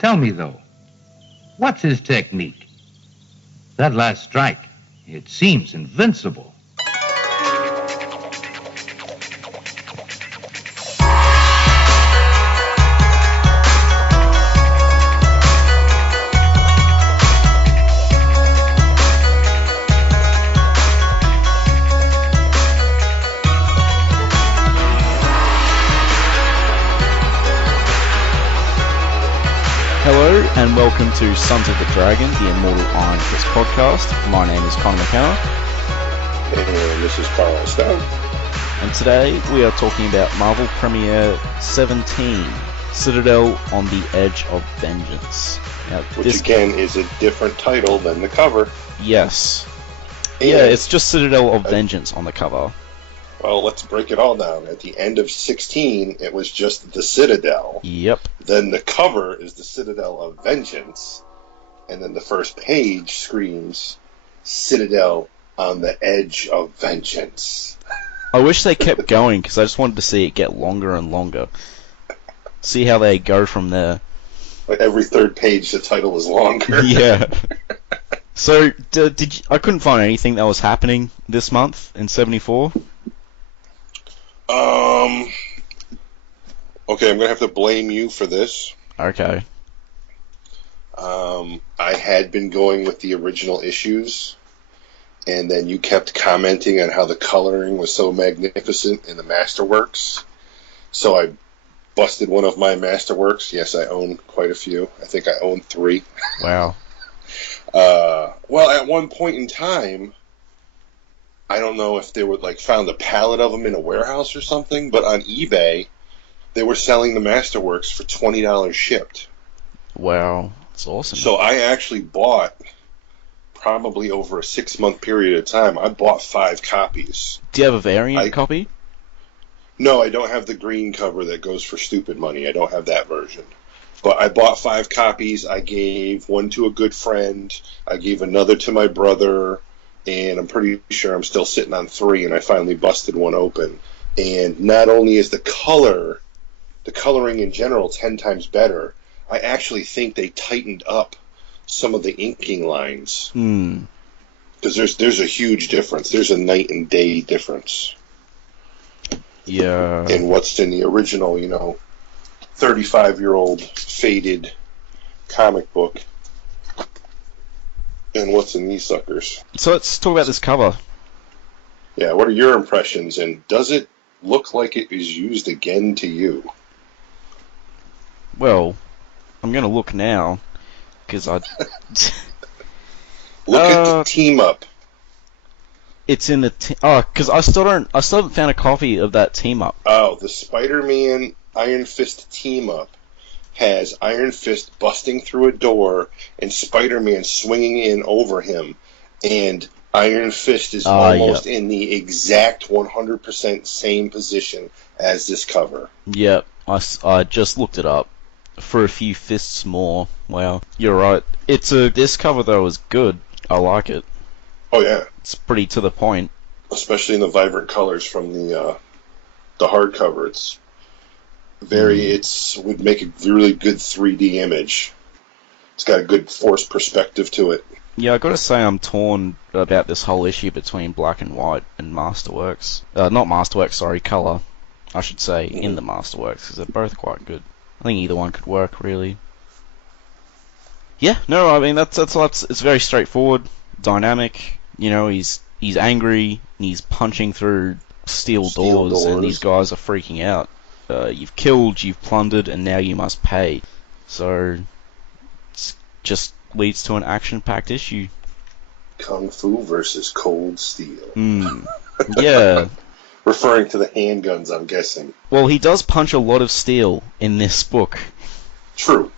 Tell me, though, what's his technique? That last strike, it seems invincible. Hello and welcome to Sons of the Dragon, the Immortal Iron Fist podcast. My name is Connor McKenna. And this is Carl Stone. And today we are talking about Marvel Premiere 17, Citadel on the Edge of Vengeance. Now, Which again is a different title than the cover. Yes. And yeah, it's just Citadel of Vengeance on the cover. Well, let's break it all down. At the end of 16, it was just the Citadel. Yep. Then the cover is the Citadel of Vengeance. And then the first page screams, Citadel on the Edge of Vengeance. I wish they kept going, because I just wanted to see it get longer and longer. See how they go from there. Like every third page, the title is longer. Yeah. So, I couldn't find anything that was happening this month in 74. Okay, I'm going to have to blame you for this. Okay. I had been going with the original issues, and then you kept commenting on how the coloring was so magnificent in the Masterworks. So I busted one of my Masterworks. Yes, I own quite a few. I think I own 3. Wow. Well, at one point in time, I don't know if they would found a pallet of them in a warehouse or something, but on eBay, they were selling the Masterworks for $20 shipped. Wow, that's awesome. So I actually bought, probably over a 6-month period of time, I bought 5 copies. Do you have a variant copy? No, I don't have the green cover that goes for stupid money. I don't have that version. But I bought 5 copies. I gave one to a good friend. I gave another to my brother. And I'm pretty sure I'm still sitting on 3, and I finally busted one open. And not only is the coloring in general 10 times better, I actually think they tightened up some of the inking lines. Because there's a huge difference. There's a night and day difference. Yeah. In what's in the original, 35-year-old faded comic book. And what's in these suckers. So let's talk about this cover. Yeah, what are your impressions, and does it look like it is used again to you? Well, I'm going to look now, because I... Look at the team-up. It's in the... because I still haven't found a copy of that team-up. Oh, the Spider-Man Iron Fist team-up has Iron Fist busting through a door and Spider-Man swinging in over him, and Iron Fist is almost in the exact 100% same position as this cover. Yep, I just looked it up. For a few fists more. Wow, you're right. This cover though is good. I like it. Oh yeah, it's pretty to the point. Especially in the vibrant colors from the hardcover. It's very. Would make a really good 3D image. It's got a good forced perspective to it. Yeah, I gotta say I'm torn about this whole issue between black and white and Masterworks. Not Masterworks, sorry, color. I should say in the Masterworks, because they're both quite good. I think either one could work, really. Yeah, no, I mean that's it's very straightforward, dynamic. He's angry, and he's punching through steel doors, and these guys are freaking out. You've killed, you've plundered, and now you must pay. So, it just leads to an action-packed issue. Kung Fu versus Cold Steel. Yeah. Referring to the handguns, I'm guessing. Well, he does punch a lot of steel in this book. True.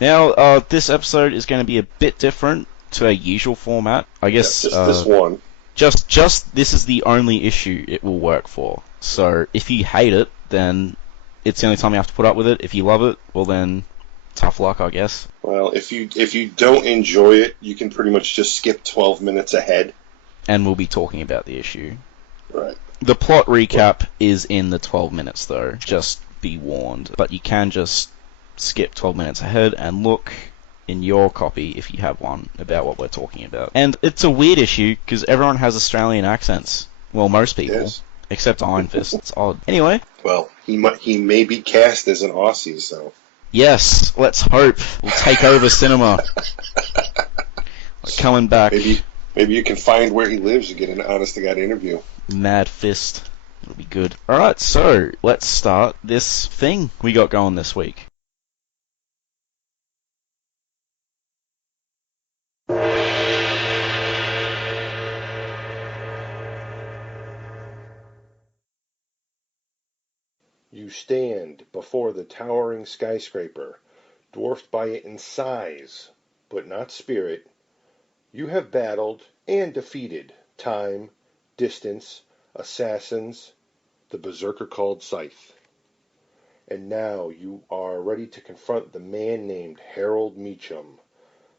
Now, this episode is going to be a bit different to our usual format. I guess just this one. Just this is the only issue it will work for. So if you hate it, then it's the only time you have to put up with it. If you love it, well then, tough luck, I guess. Well, if you don't enjoy it, you can pretty much just skip 12 minutes ahead. And we'll be talking about the issue. Right. The plot recap is in the 12 minutes, though. Just be warned. But you can just skip 12 minutes ahead and look in your copy, if you have one, about what we're talking about. And it's a weird issue, because everyone has Australian accents. Well, most people. Yes. Except Iron Fist. It's odd. Anyway. Well, he may be cast as an Aussie, so. Yes, let's hope. We'll take over cinema. We're coming back. Maybe you can find where he lives and get an honest-to-God interview. Mad Fist. It'll be good. Alright, so let's start this thing we got going this week. You stand before the towering skyscraper, dwarfed by it in size, but not spirit. You have battled and defeated time, distance, assassins, the berserker called Scythe. And now you are ready to confront the man named Harold Meacham,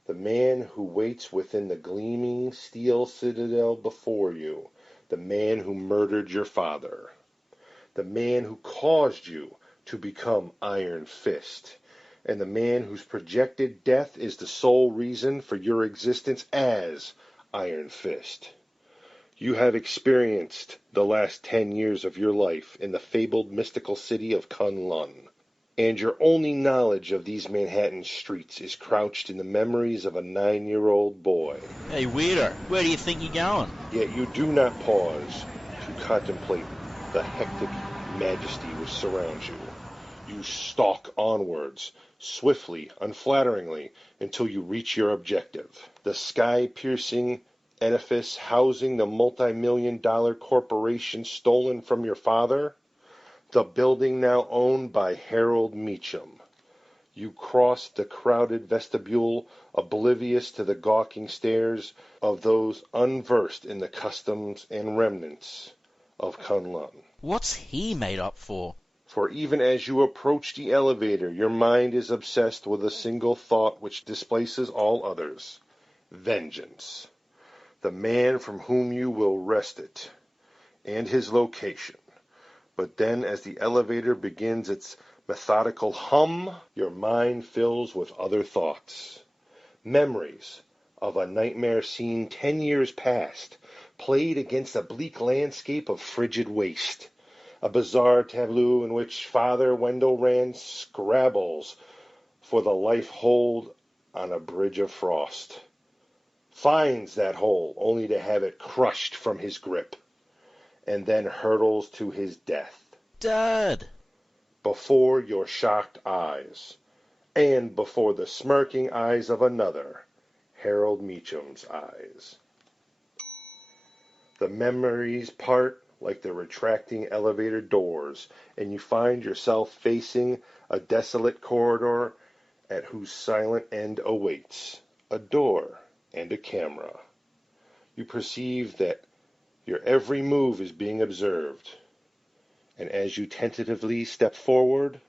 the man who waits within the gleaming steel citadel before you, the man who murdered your father. The man who caused you to become Iron Fist, and the man whose projected death is the sole reason for your existence as Iron Fist. You have experienced the last 10 years of your life in the fabled mystical city of Kunlun, and your only knowledge of these Manhattan streets is crouched in the memories of a 9-year-old boy. Hey, weirdo, where do you think you're going? Yet you do not pause to contemplate the hectic majesty which surrounds you. You stalk onwards, swiftly, unflatteringly, until you reach your objective. The sky-piercing edifice housing the multi-million-dollar corporation stolen from your father. The building now owned by Harold Meacham. You cross the crowded vestibule, oblivious to the gawking stares of those unversed in the customs and remnants of Kunlun. What's he made up for? For even as you approach the elevator, your mind is obsessed with a single thought which displaces all others: vengeance. The man from whom you will wrest it, and his location. But then, as the elevator begins its methodical hum, your mind fills with other thoughts. Memories of a nightmare scene 10 years past, played against a bleak landscape of frigid waste. A bizarre tableau in which Father Wendell Rand scrabbles for the life hold on a bridge of frost. Finds that hole only to have it crushed from his grip, and then hurtles to his death. Dad! Before your shocked eyes, and before the smirking eyes of another, Harold Meacham's eyes. The memories part like the retracting elevator doors, and you find yourself facing a desolate corridor at whose silent end awaits a door and a camera. You perceive that your every move is being observed, and as you tentatively step forward,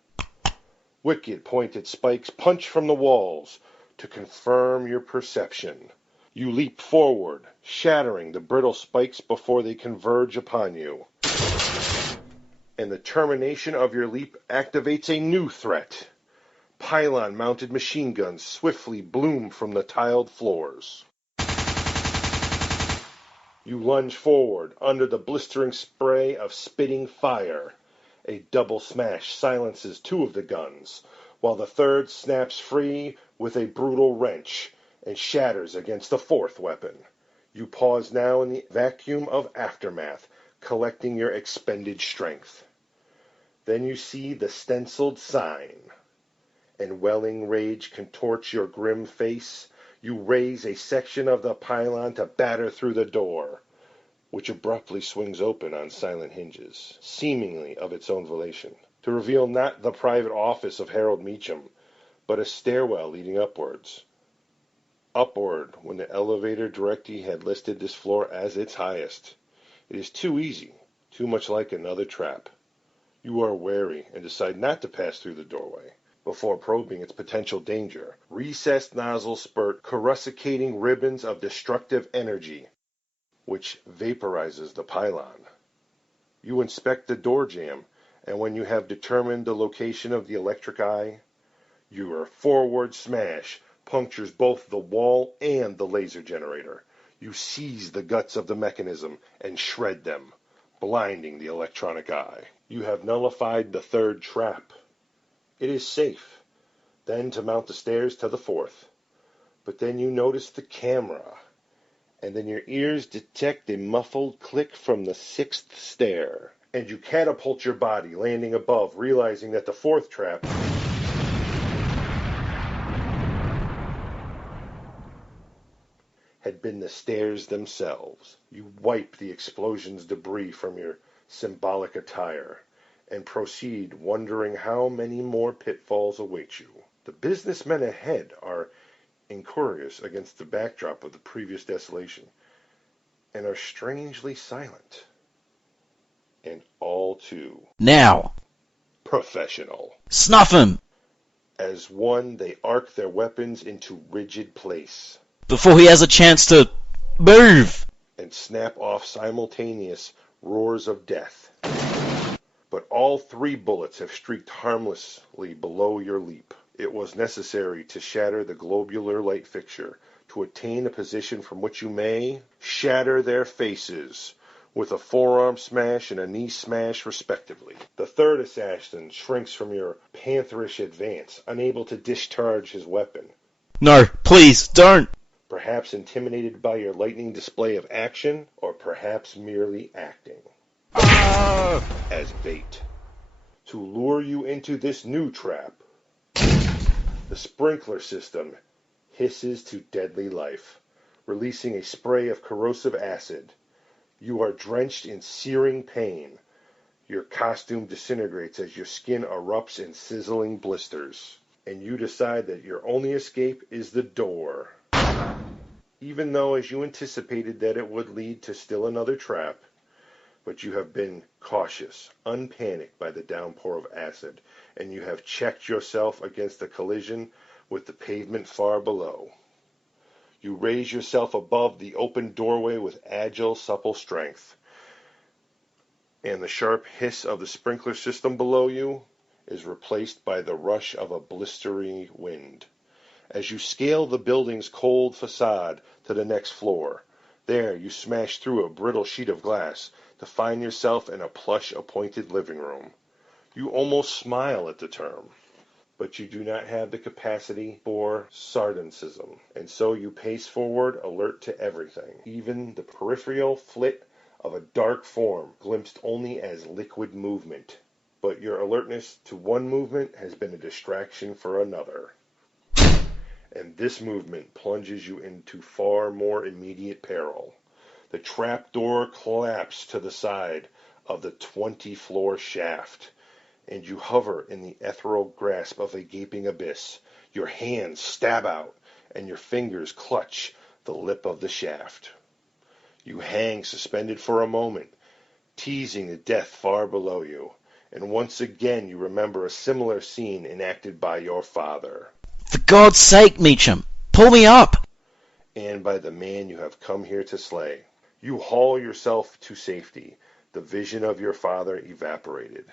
wicked pointed spikes punch from the walls to confirm your perception. You leap forward, shattering the brittle spikes before they converge upon you. And the termination of your leap activates a new threat. Pylon-mounted machine guns swiftly bloom from the tiled floors. You lunge forward under the blistering spray of spitting fire. A double smash silences 2 of the guns, while the third snaps free with a brutal wrench and shatters against the 4th weapon. You pause now in the vacuum of aftermath, collecting your expended strength. Then you see the stenciled sign, and welling rage contorts your grim face. You raise a section of the pylon to batter through the door, which abruptly swings open on silent hinges, seemingly of its own volition, to reveal not the private office of Harold Meacham, but a stairwell leading upwards. Upward, when the elevator directory had listed this floor as its highest. It is too easy, too much like another trap. You are wary and decide not to pass through the doorway before probing its potential danger. Recessed nozzles spurt coruscating ribbons of destructive energy, which vaporizes the pylon. You inspect the door jamb, and when you have determined the location of the electric eye, Your forward smash punctures both the wall and the laser generator. You seize the guts of the mechanism and shred them, blinding the electronic eye. You have nullified the third trap. It is safe. Then to mount the stairs to the fourth. But then you notice the camera, and then your ears detect a muffled click from the sixth stair, and you catapult your body, landing above, realizing that the fourth trap had been the stairs themselves. You wipe the explosion's debris from your symbolic attire and proceed, wondering how many more pitfalls await you. The businessmen ahead are incurious against the backdrop of the previous desolation and are strangely silent and all too Now! professional. Snuff him! As one, they arc their weapons into rigid place Before he has a chance to move! and snap off simultaneous roars of death. But all three bullets have streaked harmlessly below your leap. It was necessary to shatter the globular light fixture to attain a position from which you may shatter their faces with a forearm smash and a knee smash respectively. The third assassin shrinks from your pantherish advance, unable to discharge his weapon. No, please, don't! Perhaps intimidated by your lightning display of action, or perhaps merely acting as bait to lure you into this new trap. The sprinkler system hisses to deadly life, releasing a spray of corrosive acid. You are drenched in searing pain. Your costume disintegrates as your skin erupts in sizzling blisters, and you decide that your only escape is the door. Even though, as you anticipated, that it would lead to still another trap, but you have been cautious, unpanicked by the downpour of acid, and you have checked yourself against the collision with the pavement far below. You raise yourself above the open doorway with agile, supple strength, and the sharp hiss of the sprinkler system below you is replaced by the rush of a blistering wind. As you scale the building's cold facade to the next floor, there you smash through a brittle sheet of glass to find yourself in a plush-appointed living room. You almost smile at the term, but you do not have the capacity for sarcasm, and so you pace forward, alert to everything, even the peripheral flit of a dark form, glimpsed only as liquid movement. But your alertness to one movement has been a distraction for another, and this movement plunges you into far more immediate peril. The trapdoor collapses to the side of the 20-floor shaft, and you hover in the ethereal grasp of a gaping abyss. Your hands stab out, and your fingers clutch the lip of the shaft. You hang suspended for a moment, teasing the death far below you, and once again you remember a similar scene enacted by your father. For God's sake, Meacham, pull me up! And by the man you have come here to slay. You haul yourself to safety, the vision of your father evaporated.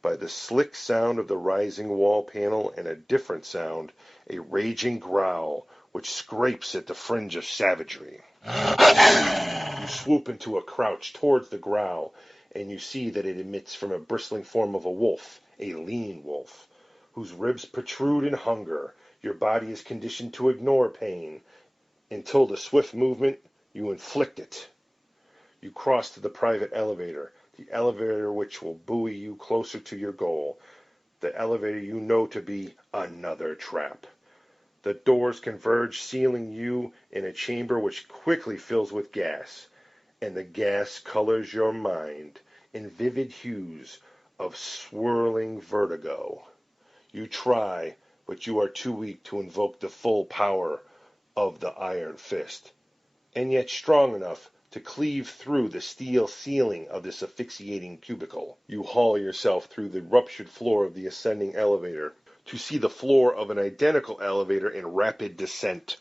By the slick sound of the rising wall panel and a different sound, a raging growl which scrapes at the fringe of savagery. You swoop into a crouch towards the growl, and you see that it emits from a bristling form of a wolf, a lean wolf, whose ribs protrude in hunger. Your body is conditioned to ignore pain until the swift movement you inflict it. You cross to the private elevator, the elevator which will buoy you closer to your goal, the elevator you know to be another trap. The doors converge, sealing you in a chamber which quickly fills with gas, and the gas colors your mind in vivid hues of swirling vertigo. You try, but you are too weak to invoke the full power of the iron fist, and yet strong enough to cleave through the steel ceiling of this asphyxiating cubicle. You haul yourself through the ruptured floor of the ascending elevator to see the floor of an identical elevator in rapid descent.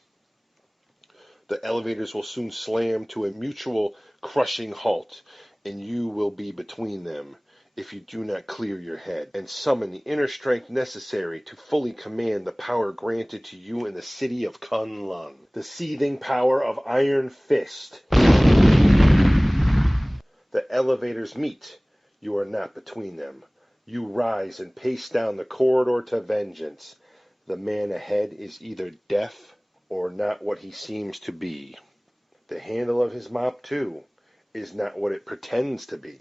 The elevators will soon slam to a mutual crushing halt, and you will be between them, if you do not clear your head and summon the inner strength necessary to fully command the power granted to you in the city of Kunlun. The seething power of Iron Fist. The elevators meet. You are not between them. You rise and pace down the corridor to vengeance. The man ahead is either deaf or not what he seems to be. The handle of his mop, too, is not what it pretends to be.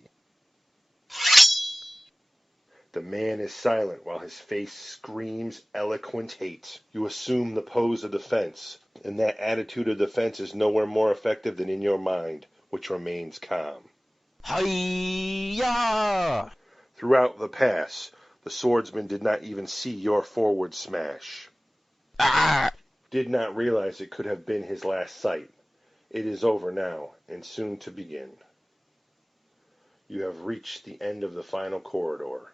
The man is silent while his face screams eloquent hate. You assume the pose of defense, and that attitude of defense is nowhere more effective than in your mind, which remains calm. Hi-ya! Throughout the pass, the swordsman did not even see your forward smash. Ah! Did not realize it could have been his last sight. It is over now, and soon to begin. You have reached the end of the final corridor.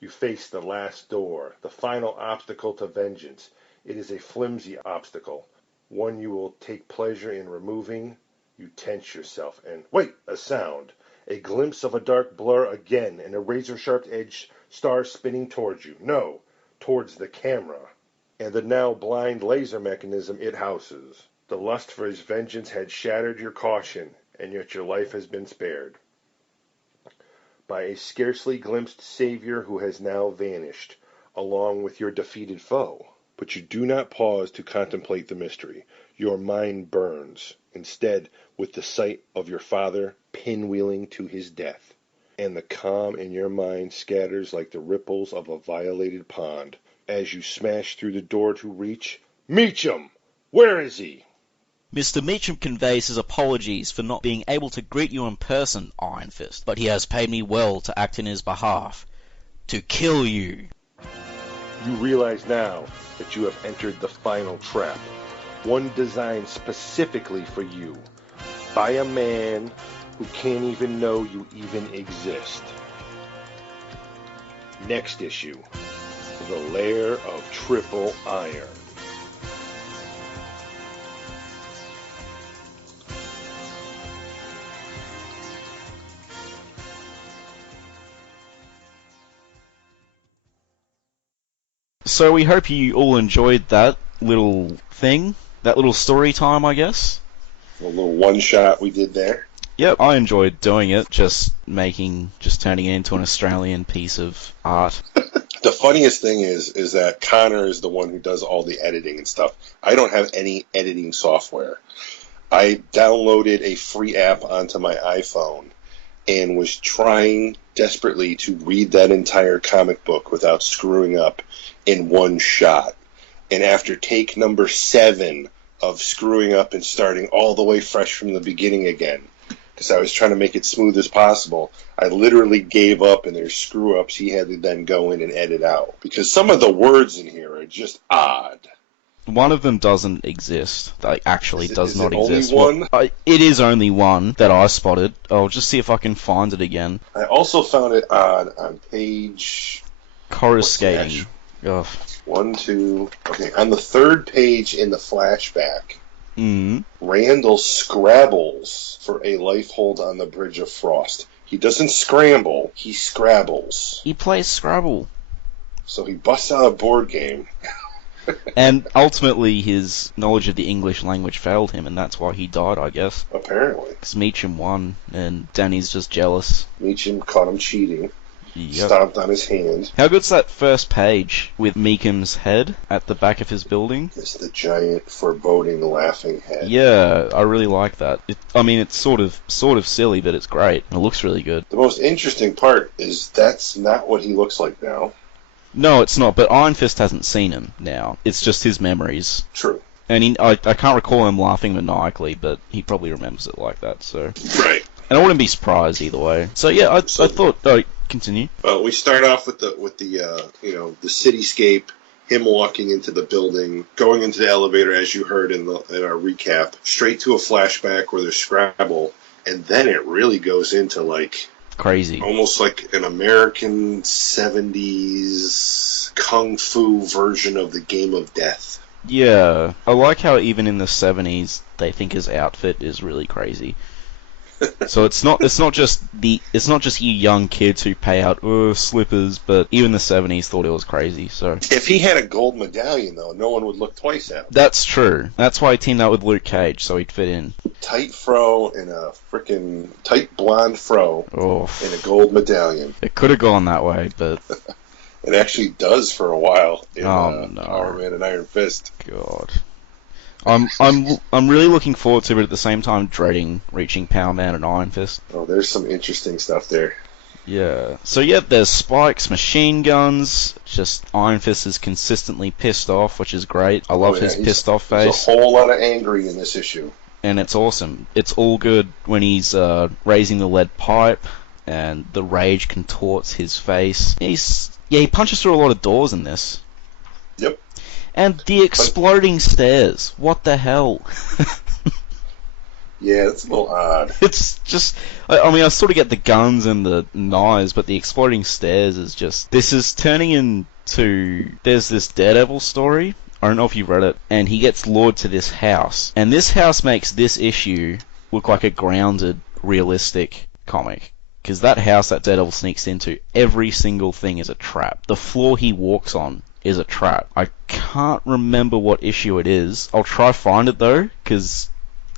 You face the last door, the final obstacle to vengeance. It is a flimsy obstacle, one you will take pleasure in removing. You tense yourself and... Wait! A sound. A glimpse of a dark blur again, and a razor-sharp edge star spinning towards you. No, towards the camera. And the now blind laser mechanism it houses. The lust for his vengeance had shattered your caution, and yet your life has been spared. By a scarcely glimpsed savior who has now vanished, along with your defeated foe. But you do not pause to contemplate the mystery. Your mind burns, instead, with the sight of your father pinwheeling to his death. And the calm in your mind scatters like the ripples of a violated pond, as you smash through the door to reach Meacham! Where is he? Mr. Meacham conveys his apologies for not being able to greet you in person, Iron Fist, but he has paid me well to act in his behalf. To kill you. You realize now that you have entered the final trap, one designed specifically for you, by a man who can't even know you even exist. Next issue, The Lair of Triple Iron. So we hope you all enjoyed that little thing, that little story time, I guess. A little one-shot we did there. Yep, I enjoyed doing it, just turning it into an Australian piece of art. The funniest thing is that Connor is the one who does all the editing and stuff. I don't have any editing software. I downloaded a free app onto my iPhone and was trying desperately to read that entire comic book without screwing up in one shot. And after take number 7 of screwing up and starting all the way fresh from the beginning again, because I was trying to make it smooth as possible, I literally gave up, and there's screw-ups he had to then go in and edit out. Because some of the words in here are just odd. One of them doesn't exist. Like, actually does not exist. Only one? Well, it is only one that I spotted. I'll just see if I can find it again. I also found it odd on page... Coruscating. Ugh. 1, 2... Okay, on the 3rd page in the flashback, Randall scrabbles for a life hold on the Bridge of Frost. He doesn't scramble, he scrabbles. He plays Scrabble. So he busts out a board game. And ultimately his knowledge of the English language failed him, and that's why he died, I guess. Apparently. Because Meacham won, and Danny's just jealous. Meacham caught him cheating. Yep. Stomped on his hand. How good's that first page with Meacham's head at the back of his building? It's the giant, foreboding, laughing head. Yeah, I really like that. It's sort of silly, but it's great. It looks really good. The most interesting part is that's not what he looks like now. No, it's not, but Iron Fist hasn't seen him now. It's just his memories. True. And I can't recall him laughing maniacally, but he probably remembers it like that, so... Right. And I wouldn't be surprised either way. So yeah, I thought... Oh, continue. Well, we start off with the cityscape, him walking into the building, going into the elevator, as you heard in our recap, straight to a flashback where there's Scrabble, and then it really goes into, like... Crazy. Almost like an American 70s kung fu version of the Game of Death. Yeah, I like how even in the 70s they think his outfit is really crazy. So it's not just you young kids who pay out slippers, but even the 70s thought it was crazy. So if he had a gold medallion, though, no one would look twice at him. that's true. That's why he teamed up with Luke Cage, so he'd fit in. Tight fro and a freaking tight blonde fro Oh, and a gold medallion. it could have gone that way, but It actually does for a while in no. Power Man and Iron Fist. God. I'm really looking forward to it, at the same time dreading reaching Power Man and Iron Fist. Oh, there's some interesting stuff there. Yeah. So yeah, there's spikes, machine guns. Just Iron Fist is consistently pissed off, which is great. I love his pissed off face. There's a whole lot of angry in this issue. And it's awesome. It's all good when he's raising the lead pipe, and the rage contorts his face. He punches through a lot of doors in this. Yep. And the exploding stairs. What the hell? Yeah, it's a little odd. It's just... I mean, I sort of get the guns and the knives, but the exploding stairs is just... This is turning into... There's this Daredevil story. I don't know if you read it. And he gets lured to this house. And this house makes this issue look like a grounded, realistic comic. Because that house that Daredevil sneaks into, every single thing is a trap. The floor he walks on is a trap. I can't remember what issue it is. I'll try find it though, because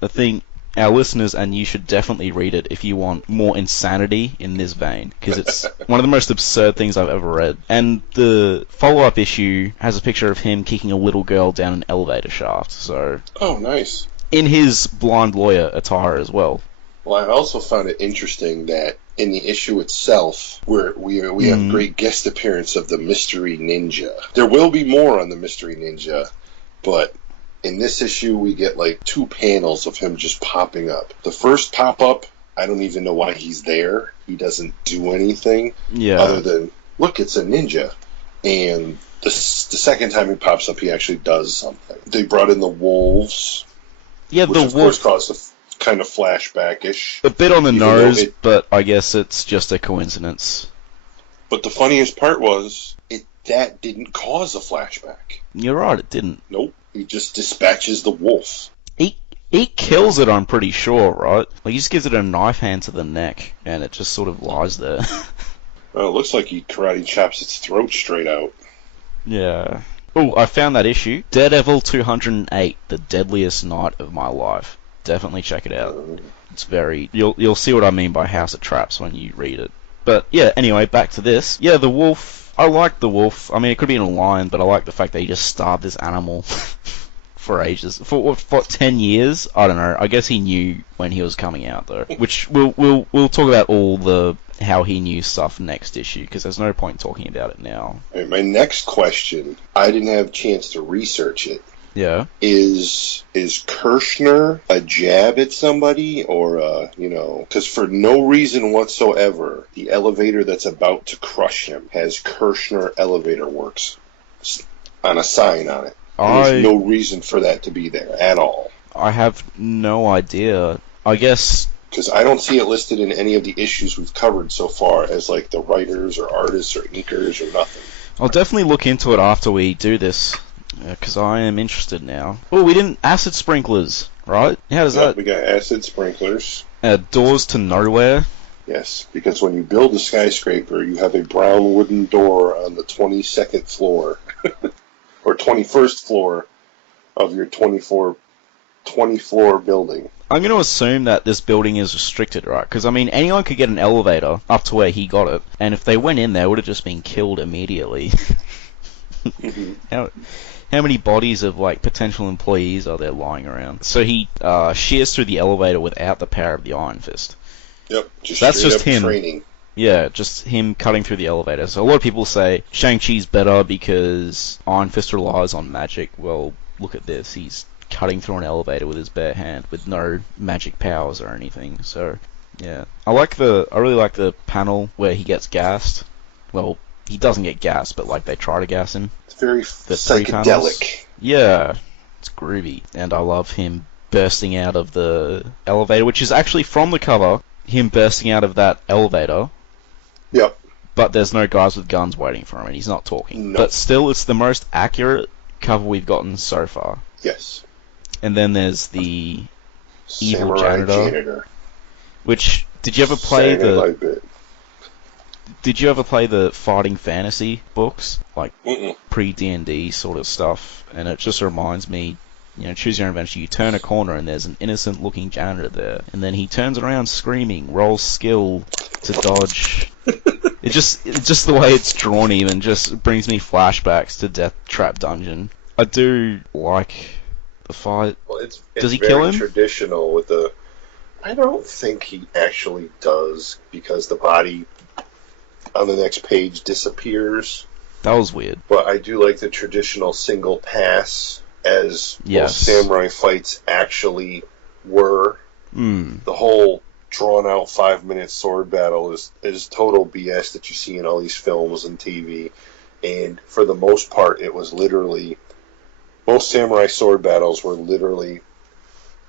I think our listeners and you should definitely read it if you want more insanity in this vein, because it's one of the most absurd things I've ever read. And the follow-up issue has a picture of him kicking a little girl down an elevator shaft, so... Oh, nice. In his blind lawyer attire as well. Well, I also found it interesting that in the issue itself, where we have great guest appearance of the Mystery Ninja. There will be more on the Mystery Ninja, but in this issue we get like 2 panels of him just popping up. The first pop-up, I don't even know why he's there. He doesn't do anything other than, look, it's a ninja. And the second time he pops up, he actually does something. They brought in the wolves, which of course caused a kind of flashback-ish. A bit on the nose, but I guess it's just a coincidence. But the funniest part was, that didn't cause a flashback. You're right, it didn't. Nope. He just dispatches the wolf. He kills it, I'm pretty sure, right? Like, he just gives it a knife hand to the neck, and it just sort of lies there. Well, it looks like he karate chops its throat straight out. Yeah. Oh, I found that issue. Daredevil 208, The Deadliest Night of My Life. Definitely check it out. It's very... You'll see what I mean by House of Traps when you read it. But, yeah, anyway, back to this. Yeah, the wolf... I like the wolf. I mean, it could be in a lion, but I like the fact that he just starved this animal for ages. For what, 10 years? I don't know. I guess he knew when he was coming out, though. Which, we'll talk about all the... how he knew stuff next issue, because there's no point talking about it now. Right, my next question, I didn't have a chance to research it. Yeah. Is Kirshner a jab at somebody, or because for no reason whatsoever, the elevator that's about to crush him has Kirshner Elevator Works on a sign on it. There's no reason for that to be there at all. I have no idea. I guess... Because I don't see it listed in any of the issues we've covered so far as like the writers or artists or inkers or nothing. I'll definitely look into it after we do this, because I am interested now. Oh, we didn't... Acid sprinklers, right? How does that... We got acid sprinklers. Doors to nowhere. Yes, because when you build a skyscraper, you have a brown wooden door on the 22nd floor, or 21st floor of your 20-floor building. I'm going to assume that this building is restricted, right? Because, I mean, anyone could get an elevator up to where he got it, and if they went in there, it would have just been killed immediately. How many bodies of, like, potential employees are there lying around? So he shears through the elevator without the power of the Iron Fist. Yep, that's just him. Training. Yeah, just him cutting through the elevator. So a lot of people say Shang-Chi's better because Iron Fist relies on magic. Well, look at this. He's cutting through an elevator with his bare hand with no magic powers or anything. So, yeah. I really like the panel where he gets gassed. Well, he doesn't get gassed, but like they try to gas him. It's very psychedelic. Yeah, it's groovy. And I love him bursting out of the elevator, which is actually from the cover, him bursting out of that elevator. Yep. But there's no guys with guns waiting for him, and he's not talking. Nope. But still, it's the most accurate cover we've gotten so far. Yes. And then there's the evil Samurai janitor. Which, did you ever play Saturday Night Bit. Did you ever play the fighting fantasy books, like Mm-mm. pre-D&D sort of stuff? And it just reminds me, choose your own adventure. You turn a corner and there's an innocent-looking janitor there, and then he turns around screaming, rolls skill to dodge. It's just the way it's drawn even just brings me flashbacks to Death Trap Dungeon. I do like the fight. Well, it's Does he very kill him? traditional with the. I don't think he actually does, because the body on the next page disappears. That was weird. But I do like the traditional single pass, as Yes. most samurai fights actually were. Hmm. The whole drawn-out 5-minute sword battle is total BS that you see in all these films and TV. And for the most part, it was literally... Most samurai sword battles were literally,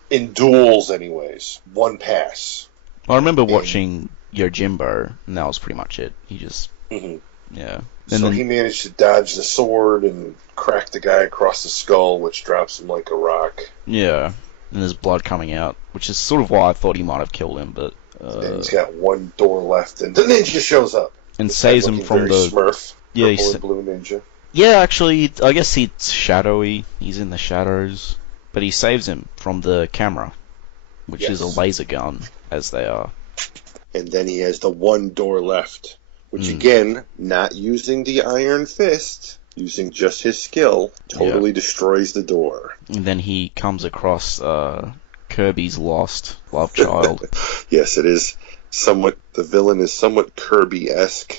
in duels anyways, one pass. I remember watching Yojimbo, and that was pretty much it. He just... Mm-hmm. Yeah. So then, he managed to dodge the sword and crack the guy across the skull, which drops him like a rock. yeah. And there's blood coming out, which is sort of why I thought he might have killed him, but... And he's got one door left, and the ninja shows up. and This saves guy him looking from very the... Smurf, Yeah, purple he's- and blue ninja. Yeah, actually, I guess he's shadowy. He's in the shadows. But he saves him from the camera, which is a Yes. laser gun, as they are. And then he has the one door left, which again, not using the iron fist, using just his skill, totally destroys the door. And then he comes across Kirby's lost love child. Yes, it is somewhat, the villain is somewhat Kirby-esque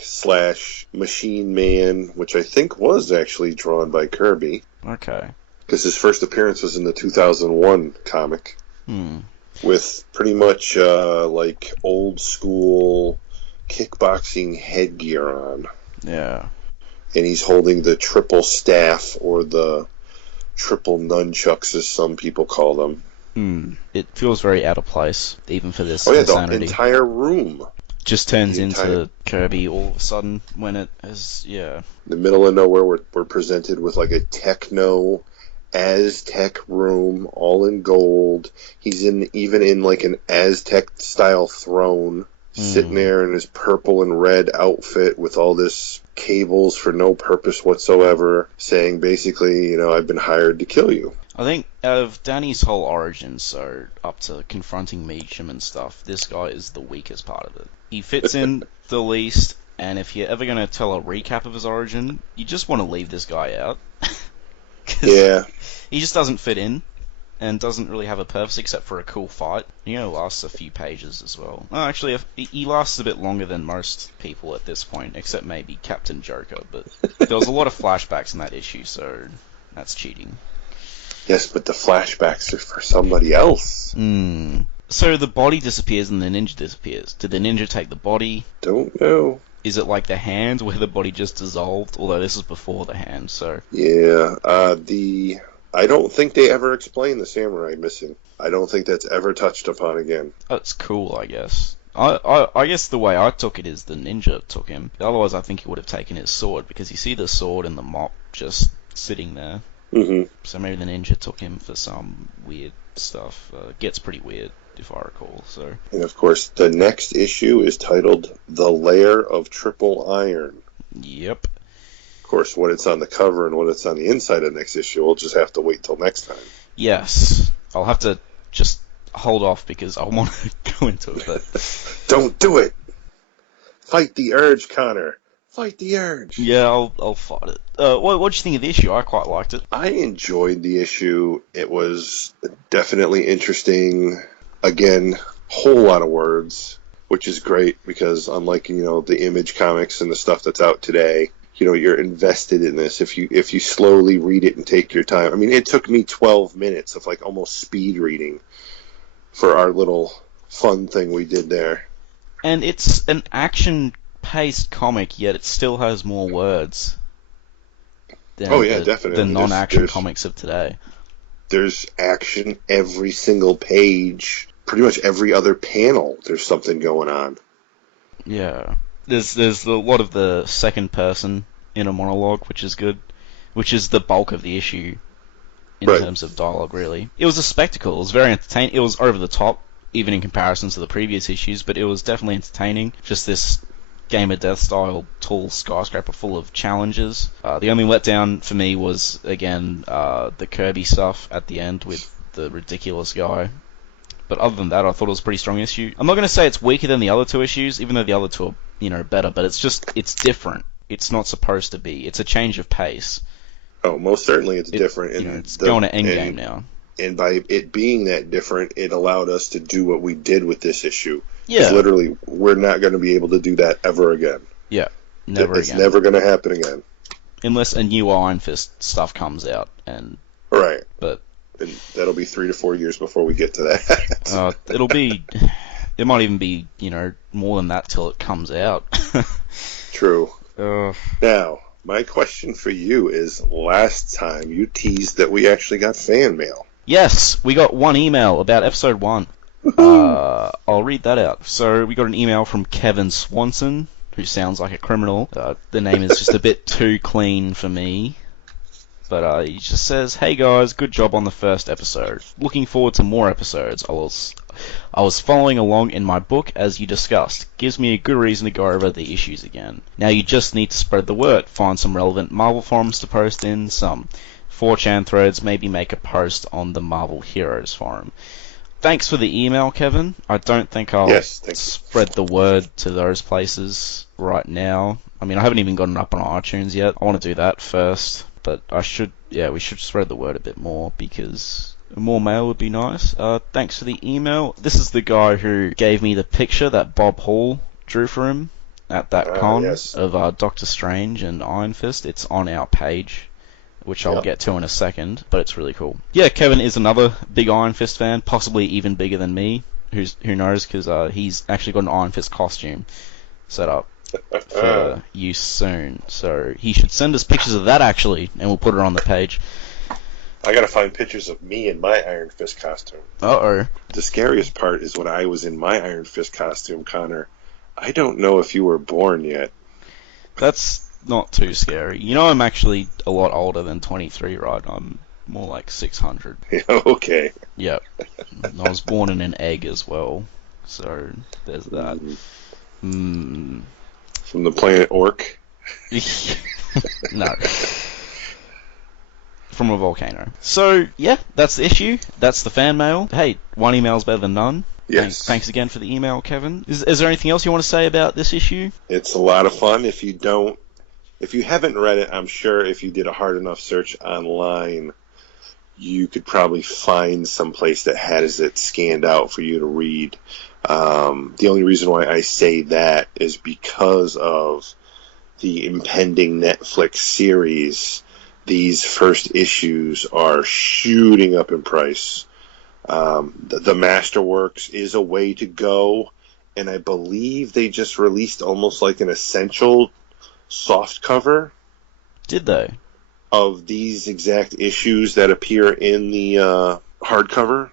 / Machine Man, which I think was actually drawn by Kirby, Okay. because his first appearance was in the 2001 comic, with pretty much like old school kickboxing headgear on. Yeah. And he's holding the triple staff, or the triple nunchucks, as some people call them. It feels very out of place, even for this Oh yeah, insanity. the entire room. Just turns the into entire- Kirby all of a sudden when it is, yeah. In the middle of nowhere, we're presented with like a techno Aztec room, all in gold. He's even in like an Aztec style throne, sitting there in his purple and red outfit with all this cables for no purpose whatsoever, saying basically, I've been hired to kill you. I think out of Danny's whole origin, so up to confronting Meacham and stuff, this guy is the weakest part of it. He fits in the least, and if you're ever going to tell a recap of his origin, you just want to leave this guy out. 'Cause Yeah. he just doesn't fit in, and doesn't really have a purpose except for a cool fight. He only lasts a few pages as well. Oh, actually, he lasts a bit longer than most people at this point, except maybe Captain Joker, but there was a lot of flashbacks in that issue, so that's cheating. Yes, but the flashbacks are for somebody else. So the body disappears and the ninja disappears. Did the ninja take the body? Don't know. Is it like the hand where the body just dissolved? Although this is before the hand, so... Yeah, I don't think they ever explain the samurai missing. I don't think that's ever touched upon again. That's cool, I guess. I guess the way I took it is the ninja took him. Otherwise, I think he would have taken his sword, because you see the sword and the mop just sitting there. Mm-hmm. So maybe the ninja took him for some weird stuff. Gets pretty weird, if I recall, so... And of course, the next issue is titled The Lair of Triple Iron. Yep. Of course, what it's on the cover and what it's on the inside of the next issue, we'll just have to wait till next time. Yes. I'll have to just hold off because I want to go into it, but... Don't do it! Fight the urge, Connor! Fight the urge! Yeah, I'll fight it. What'd you think of the issue? I quite liked it. I enjoyed the issue. It was definitely interesting. Again, whole lot of words, which is great because unlike, the Image comics and the stuff that's out today, you're invested in this if you slowly read it and take your time. I mean, it took me 12 minutes of like almost speed reading for our little fun thing we did there. And it's an action-paced comic, yet it still has more words than definitely. the non-action There's- comics of today. There's action every single page. Pretty much every other panel, there's something going on. Yeah. There's a lot of the second person inner monologue, which is good, which is the bulk of the issue in Right. terms of dialogue, really. It was a spectacle. It was very entertaining. It was over the top, even in comparison to the previous issues, but it was definitely entertaining. Just this Game of Death style tall skyscraper full of challenges. The only letdown for me was, again, the Kirby stuff at the end with the ridiculous guy. But other than that, I thought it was a pretty strong issue. I'm not going to say it's weaker than the other two issues, even though the other two are, better, but it's different. It's not supposed to be. It's a change of pace. Oh, most certainly it's different. And it's going to Endgame now. And by it being that different, it allowed us to do what we did with this issue. Yeah. Literally, we're not going to be able to do that ever again. Yeah, never again. It's never going to happen again. Unless a new Iron Fist stuff comes out. Right. But and that'll be 3 to 4 years before we get to that. It might even be, more than that till it comes out. True. Now, my question for you is, last time you teased that we actually got fan mail. Yes, we got one email about episode 1. I'll read that out. So we got an email from Kevin Swanson, who sounds like a criminal. The name is just a bit too clean for me. But he just says, "Hey guys, good job on the first episode. Looking forward to more episodes. I was following along in my book as you discussed. Gives me a good reason to go over the issues again. Now you just need to spread the word. Find some relevant Marvel forums to post in, some 4chan threads, maybe make a post on the Marvel Heroes forum." Thanks for the email, Kevin. I don't think I'll spread the word to those places right now. I mean, I haven't even gotten it up on iTunes yet. I want to do that first. But we should spread the word a bit more, because more mail would be nice. Thanks for the email. This is the guy who gave me the picture that Bob Hall drew for him at that con of Doctor Strange and Iron Fist. It's on our page, which I'll get to in a second, but it's really cool. Yeah, Kevin is another big Iron Fist fan, possibly even bigger than me. Who knows, because he's actually got an Iron Fist costume set up for use soon. So he should send us pictures of that, actually, and we'll put it on the page. I gotta find pictures of me in my Iron Fist costume. Uh-oh. The scariest part is when I was in my Iron Fist costume, Connor. I don't know if you were born yet. That's not too scary. I'm actually a lot older than 23, right? I'm more like 600. Okay. Yep. I was born in an egg as well, so there's that. From the planet Orc? No. From a volcano. So, yeah, that's the issue. That's the fan mail. Hey, one email's better than none. Yes. Thanks again for the email, Kevin. Is there anything else you want to say about this issue? It's a lot of fun. If you haven't read it, I'm sure if you did a hard enough search online, you could probably find some place that has it scanned out for you to read. The only reason why I say that is because of the impending Netflix series. These first issues are shooting up in price. The Masterworks is a way to go, and I believe they just released almost like an essential soft cover. Did they? Of these exact issues that appear in the hardcover.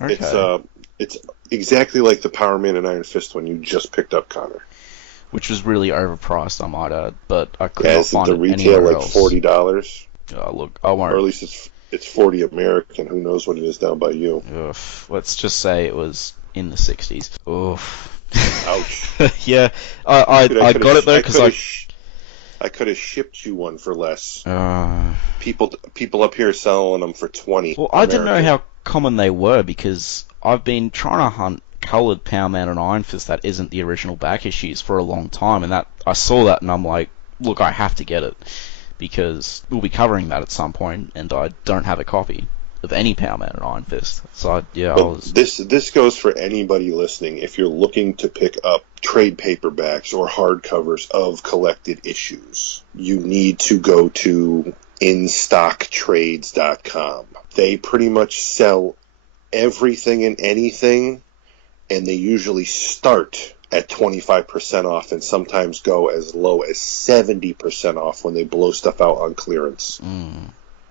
Okay. It's exactly like the Power Man and Iron Fist one you just picked up, Connor. Which was really overpriced, I might add, but I could not find it anywhere else. the retail like $40? Look, I won't. Or at least it's $40 American. Who knows what it is down by you? Oof. Let's just say it was in the 60s. Oof. Ouch. Yeah, I got it though because I could have shipped you one for less. People up here selling them for $20. Well, I didn't know how common they were, because I've been trying to hunt coloured Power Man and Iron Fist that isn't the original back issues for a long time, and I saw that and I'm like, look, I have to get it, because we'll be covering that at some point, and I don't have a copy of any Power Man and Iron Fist. So This goes for anybody listening. If you're looking to pick up trade paperbacks or hardcovers of collected issues, you need to go to InStockTrades.com. They pretty much sell everything and anything, and they usually start at 25% off and sometimes go as low as 70% off when they blow stuff out on clearance.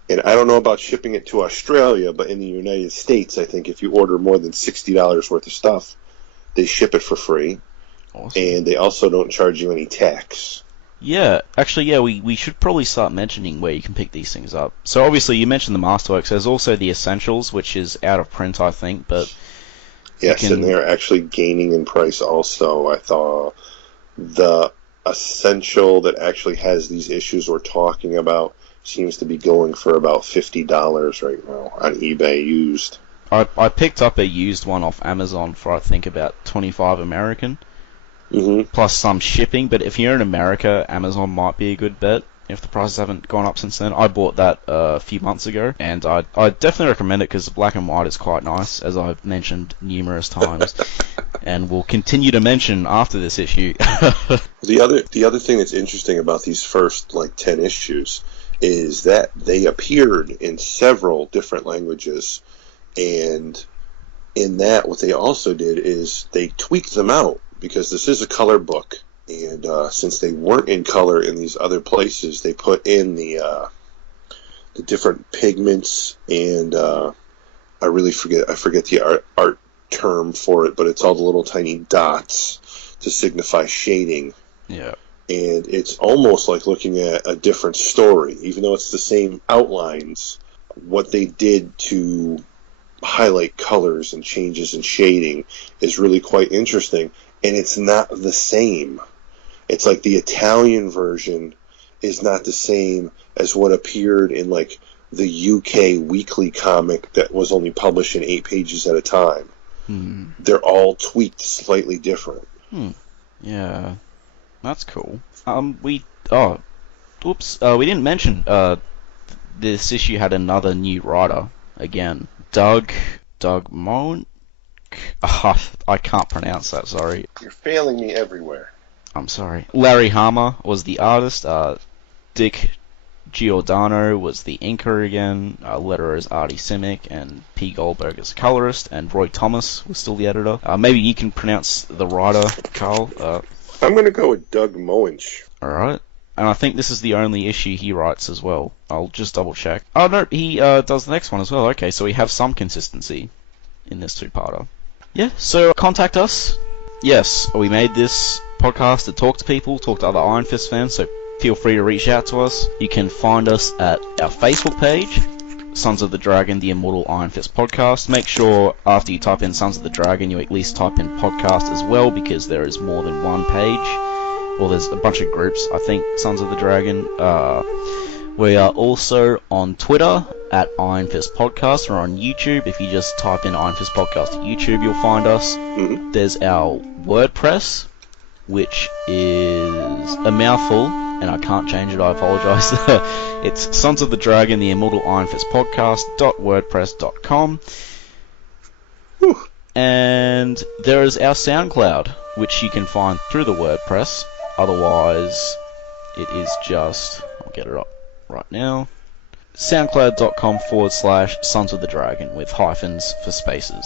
And I don't know about shipping it to Australia, but in the United States, I think if you order more than $60 worth of stuff, they ship it for free. Awesome. And they also don't charge you any tax. Yeah, actually, we should probably start mentioning where you can pick these things up. So obviously you mentioned the Masterworks. There's also the Essentials, which is out of print, I think, but Yes, and they're actually gaining in price also. I thought the Essential that actually has these issues we're talking about seems to be going for about $50 right now on eBay used. I picked up a used one off Amazon for I think about $25 American, plus some shipping. But if you're in America, Amazon might be a good bet if the prices haven't gone up since then. I bought that a few months ago, and I definitely recommend it because the black and white is quite nice, as I've mentioned numerous times, and will continue to mention after this issue. The other thing that's interesting about these first 10 issues is that they appeared in several different languages, and in that what they also did is they tweaked them out because this is a color book. And since they weren't in color in these other places, they put in the different pigments, and I forget the art term for it, but it's all the little tiny dots to signify shading. Yeah. And it's almost like looking at a different story, even though it's the same outlines. What they did to highlight colors and changes in shading is really quite interesting, and it's not the same. It's like the Italian version is not the same as what appeared in the UK weekly comic that was only published in 8 pages at a time. They're all tweaked slightly different. Yeah, that's cool. We didn't mention this issue had another new writer again, Doug Monk. I can't pronounce that. Sorry. You're failing me everywhere. I'm sorry. Larry Hama was the artist. Dick Giordano was the inker again. Letterer is Artie Simic, and P. Goldberg is the colorist, and Roy Thomas was still the editor. Maybe you can pronounce the writer, Carl. I'm going to go with Doug Moench. Alright. And I think this is the only issue he writes as well. I'll just double check. Oh no, he does the next one as well. Okay, so we have some consistency in this two-parter. Yeah, so contact us. Yes, we made this podcast to talk to people, talk to other Iron Fist fans, so feel free to reach out to us. You can find us at our Facebook page, Sons of the Dragon, the Immortal Iron Fist podcast. Make sure after you type in Sons of the Dragon, you at least type in podcast as well, because there is more than one page. Well, there's a bunch of groups, I think, Sons of the Dragon. We are also on Twitter at Iron Fist Podcast. We're on YouTube. If you just type in Iron Fist Podcast at YouTube, you'll find us. There's our WordPress, which is a mouthful, and I can't change it, I apologise. It's Sons of the Dragon, the Immortal Iron Fist Podcast.wordpress.com. And there is our SoundCloud, which you can find through the WordPress. Otherwise, it is just... I'll get it up right now. SoundCloud.com/Sons of the Dragon, with hyphens for spaces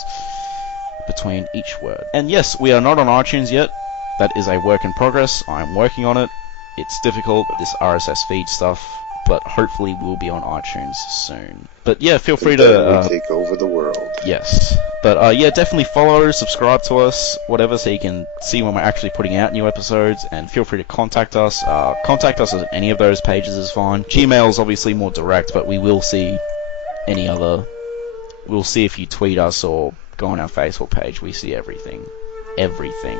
between each word. And yes, we are not on iTunes yet. That is a work in progress. I'm working on it. It's difficult, this RSS feed stuff, but hopefully we'll be on iTunes soon. But yeah, feel free to... take over the world. Yes. But yeah, definitely follow, subscribe to us, whatever, so you can see when we're actually putting out new episodes, and feel free to contact us. Contact us at any of those pages is fine. Gmail is obviously more direct, but we will see any other... We'll see if you tweet us or go on our Facebook page. We see everything. Everything.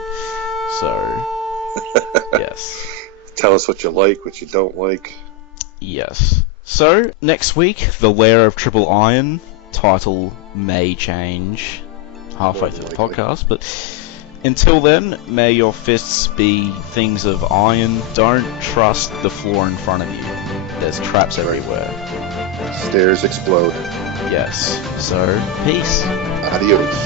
So, yes. Tell us what you like, what you don't like. Yes. So, next week, The Lair of Triple Iron. Title may change halfway through the podcast, but until then, may your fists be things of iron. Don't trust the floor in front of you. There's traps everywhere. Stairs explode. Yes. So, peace. Adios.